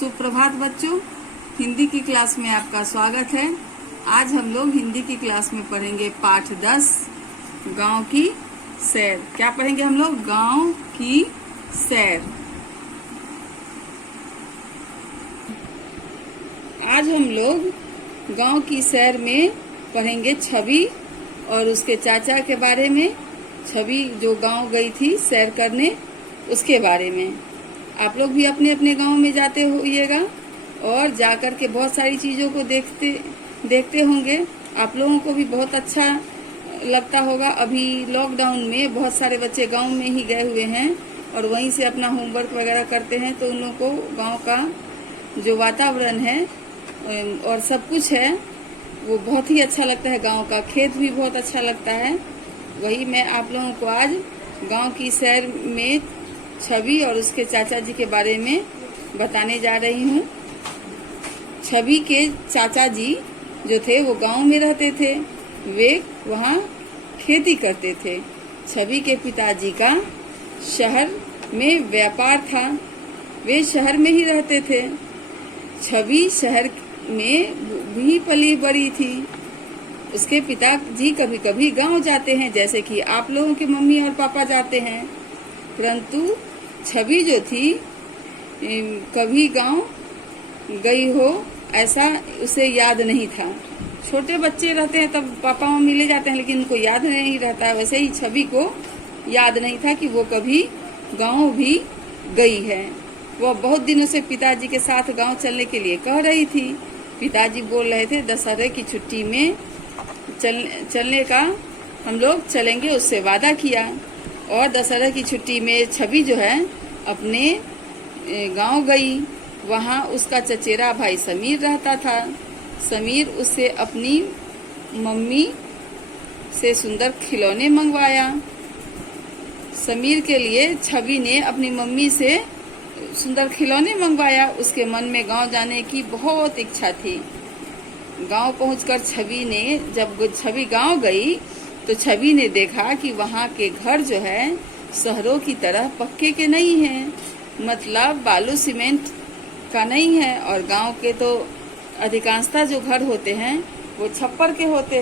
सुप्रभात बच्चों, हिंदी की क्लास में आपका स्वागत है। आज हम लोग हिंदी की क्लास में पढ़ेंगे पाठ 10 गांव की सैर। क्या पढ़ेंगे हम लोग? गांव की सैर। आज हम लोग गांव की सैर में पढ़ेंगे छवि और उसके चाचा के बारे में। छवि जो गांव गई थी सैर करने, उसके बारे में। आप लोग भी अपने अपने गांव में जाते होइएगा और जाकर के बहुत सारी चीजों को देखते होंगे। आप लोगों को भी बहुत अच्छा लगता होगा। अभी लॉकडाउन में बहुत सारे बच्चे गांव में ही गए हुए हैं और वहीं से अपना होमवर्क वगैरह करते हैं, तो उन लोगों को गांव का जो वातावरण है और सब कुछ है वो बहुत ही अच्छा लगता है। गांव का खेत भी बहुत अच्छा लगता है। वही मैं आप लोगों को आज गांव की सैर में छवि और उसके चाचा जी के बारे में बताने जा रही हूँ। छवि के चाचा जी जो थे वो गांव में रहते थे, वे वहाँ खेती करते थे। छवि के पिताजी का शहर में व्यापार था, वे शहर में ही रहते थे। छवि शहर में भी पली बड़ी थी। उसके पिताजी कभी कभी गांव जाते हैं, जैसे कि आप लोगों के मम्मी और पापा जाते हैं। परंतु छवि जो थी कभी गांव गई हो ऐसा उसे याद नहीं था। छोटे बच्चे रहते हैं तब पापा मम्मी ले जाते हैं, लेकिन उनको याद नहीं रहता। वैसे ही छवि को याद नहीं था कि वो कभी गांव भी गई है। वह बहुत दिनों से पिताजी के साथ गांव चलने के लिए कह रही थी। पिताजी बोल रहे थे दशहरे की छुट्टी में चलने का हम लोग चलेंगे, उससे वादा किया। और दशहरा की छुट्टी में छवि जो है अपने गांव गई। वहाँ उसका चचेरा भाई समीर रहता था। समीर उससे अपनी मम्मी से सुंदर खिलौने मंगवाया। समीर के लिए छवि ने अपनी मम्मी से सुंदर खिलौने मंगवाया। उसके मन में गांव जाने की बहुत इच्छा थी। गांव पहुंचकर जब छवि गांव गई तो छवि ने देखा कि वहाँ के घर जो है शहरों की तरह पक्के के नहीं हैं, मतलब बालू सीमेंट का नहीं है। और गांव के तो अधिकांशतः जो घर होते हैं वो छप्पर के होते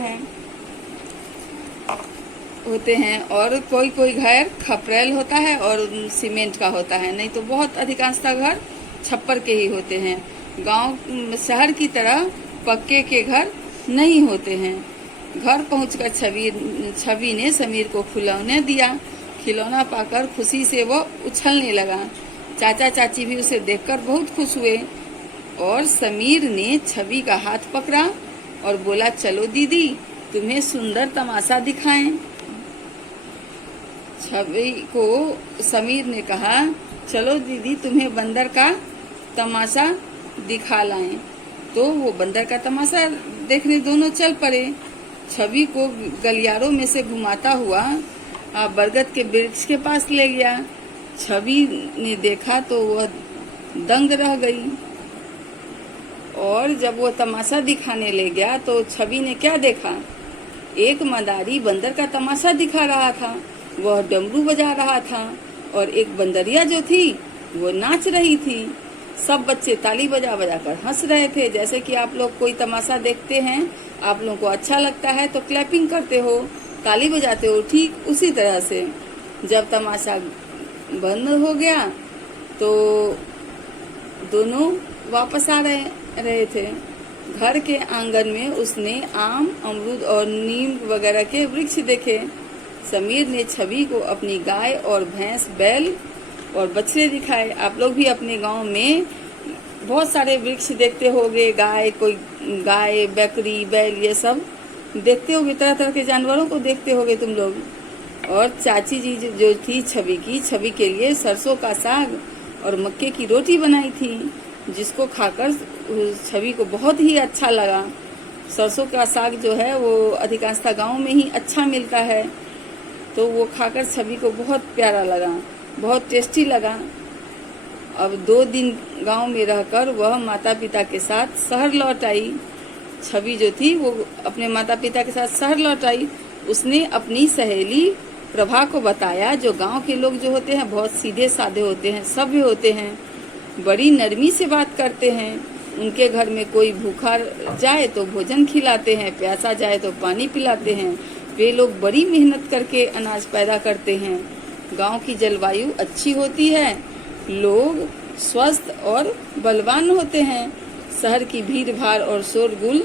हैं और कोई कोई घर खपरेल होता है और सीमेंट का होता है, नहीं तो बहुत अधिकांशतः घर छप्पर के ही होते हैं। गांव शहर की तरह पक्के के घर नहीं होते हैं। घर पहुंचकर छवि ने समीर को खिलौने दिया। खिलौना पाकर खुशी से वो उछलने लगा। चाचा चाची भी उसे देखकर बहुत खुश हुए और समीर ने छवि का हाथ पकड़ा और बोला, चलो दीदी तुम्हें सुंदर तमाशा दिखाएं। छवि को समीर ने कहा, चलो दीदी तुम्हें बंदर का तमाशा दिखा लाएं। तो वो बंदर का तमाशा देखने दोनों चल पड़े। छवि को गलियारों में से घुमाता हुआ बरगद के वृक्ष के पास ले गया। छवि ने देखा तो वह दंग रह गई। और जब वो तमाशा दिखाने ले गया तो छवि ने क्या देखा? एक मदारी बंदर का तमाशा दिखा रहा था। वह डमरू बजा रहा था और एक बंदरिया जो थी वो नाच रही थी। सब बच्चे ताली बजा बजा कर हंस रहे थे। जैसे कि आप लोग कोई तमाशा देखते हैं, आप लोगों को अच्छा लगता है तो क्लैपिंग करते हो, ताली बजाते हो, ठीक उसी तरह से जब तमाशा बंद हो गया तो दोनों वापस आ रहे थे। घर के आंगन में उसने आम, अमरूद और नीम वगैरह के वृक्ष देखे। समीर ने छवि को अपनी गाय और भैंस, बैल और बछड़े दिखाए। आप लोग भी अपने गांव में बहुत सारे वृक्ष देखते होंगे। कोई गाय, बकरी, बैल ये सब देखते होगे। तरह तरह के जानवरों को देखते होगे तुम लोग। और चाची जी जो थी छवि के लिए सरसों का साग और मक्के की रोटी बनाई थी, जिसको खाकर छवि को बहुत ही अच्छा लगा। सरसों का साग जो है वो अधिकांशतः गाँव में ही अच्छा मिलता है, तो वो खाकर छवि को बहुत प्यारा लगा, बहुत टेस्टी लगा। अब 2 दिन गांव में रहकर वह माता पिता के साथ शहर लौट आई। छवि जो थी वो अपने माता पिता के साथ शहर लौट आई। उसने अपनी सहेली प्रभा को बताया। जो गांव के लोग जो होते हैं बहुत सीधे साधे होते हैं, सभ्य होते हैं, बड़ी नरमी से बात करते हैं। उनके घर में कोई भूखा जाए तो भोजन खिलाते हैं, प्यासा जाए तो पानी पिलाते हैं। वे लोग बड़ी मेहनत करके अनाज पैदा करते हैं। गांव की जलवायु अच्छी होती है, लोग स्वस्थ और बलवान होते हैं। शहर की भीड़ भाड़ और शोरगुल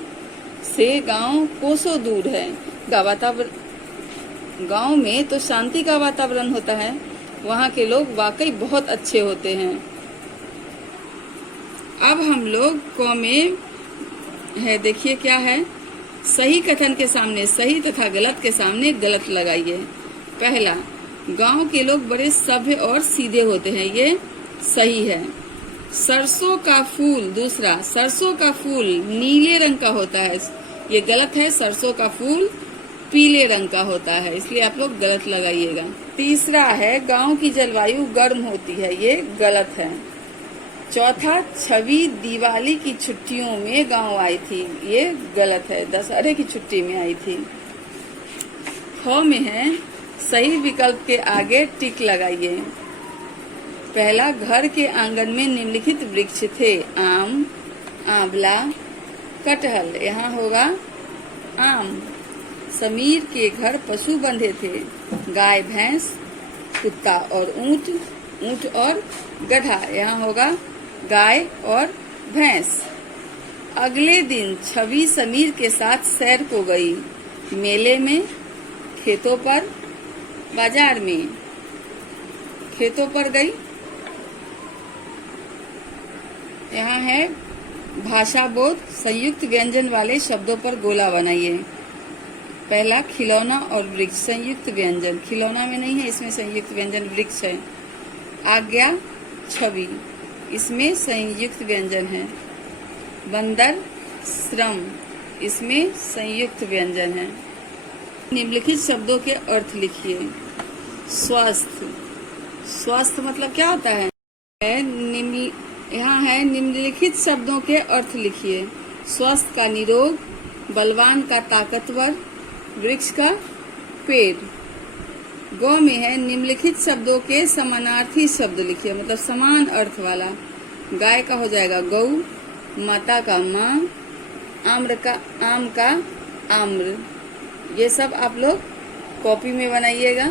से गांव कोसों दूर है। गांव में तो शांति का वातावरण होता है। वहाँ के लोग वाकई बहुत अच्छे होते हैं। अब हम लोग क में है, देखिए क्या है। सही कथन के सामने सही तथा गलत के सामने गलत लगाइए। पहला, गांव के लोग बड़े सभ्य और सीधे होते हैं, ये सही है। सरसों का फूल, दूसरा, सरसों का फूल नीले रंग का होता है, ये गलत है। सरसों का फूल पीले रंग का होता है, इसलिए आप लोग गलत लगाइएगा। तीसरा है, गांव की जलवायु गर्म होती है, ये गलत है। चौथा, छवि दिवाली की छुट्टियों में गांव आई थी, ये गलत है, दशहरे की छुट्टी में आई थी। ख में है, सही विकल्प के आगे टिक लगाइए। पहला, घर के आंगन में निम्नलिखित वृक्ष थे, आम, आंवला, कटहल, यहाँ होगा आम। समीर के घर पशु बंधे थे, गाय, भैंस, कुत्ता और ऊंट, ऊंट और गधा, यहाँ होगा गाय और भैंस। अगले दिन छवि समीर के साथ सैर को गई, मेले में, खेतों पर, बाजार में। खेतों पर गई, यहाँ है भाषा बोध, संयुक्त व्यंजन वाले शब्दों पर गोला बनाइए। पहला, खिलौना और वृक्ष, संयुक्त व्यंजन, खिलौना में नहीं है, इसमें संयुक्त व्यंजन वृक्ष है। आज्ञा, छवि, इसमें संयुक्त व्यंजन है। बंदर, श्रम, इसमें संयुक्त व्यंजन है। निम्नलिखित शब्दों के अर्थ लिखिए। स्वस्थ, स्वस्थ मतलब क्या होता है? यहाँ है, निम्नलिखित शब्दों के अर्थ लिखिए। स्वस्थ का निरोग, बलवान का ताकतवर, वृक्ष का पेड़। गौ में है, निम्नलिखित शब्दों के समानार्थी शब्द लिखिए, मतलब समान अर्थ वाला। गाय का हो जाएगा गौ, माता का माँ, आम का आम्र। ये सब आप लोग कॉपी में बनाइएगा।